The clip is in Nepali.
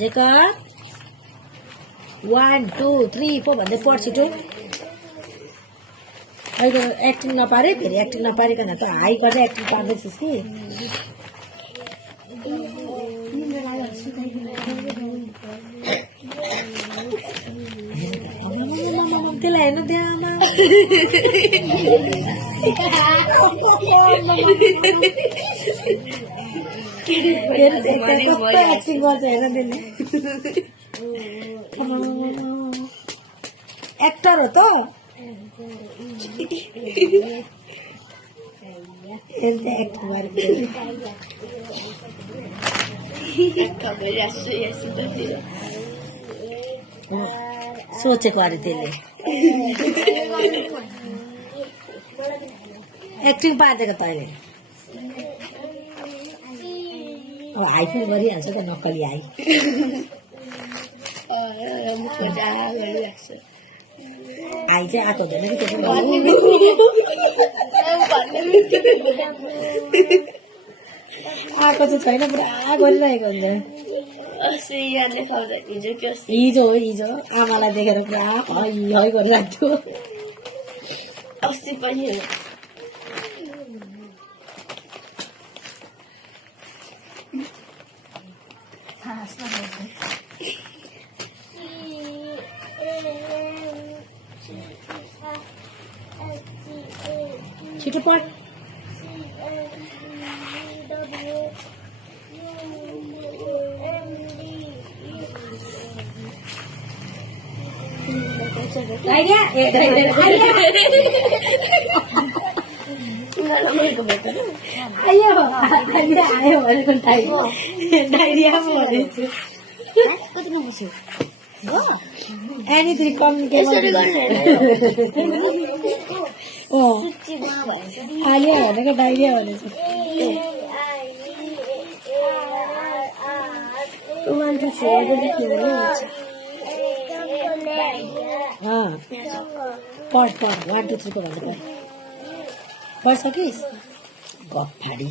जेकर 1 2 3 4 भन्दै पढ छिटो अहिले एक्टिङ नपारे फेरि एक्टिङ नपारिकन त हाई गर्दै एक्टिङ पार्दैछस् कि त्यसलाई हेर्नु त्यहाँ कस्तो एक्टिङ गर्छ हेर त्यसले एक्टर हो त सोचेको अरे त्यसले एक्टिङ पारिदिएको तैँले अब हाई पनि गरिहाल्छ त नक्कली हाई हाई चाहिँ आएको हुँदैन कि त्यसो आएको चाहिँ छैन पुरा गरिरहेको हुन्छ हिजो हो हिजो आमालाई देखेर पुरा है गरिरहेको अस्ति पनि हो छिटो पढ आयो भनेको डाइरिया भनेछु एनी कम्युनिकेसन आलिया भनेको डाइरिया भनेछु पढ 1 2 3 को भन्नु पर्यो पढ सकिस् गफ फाडी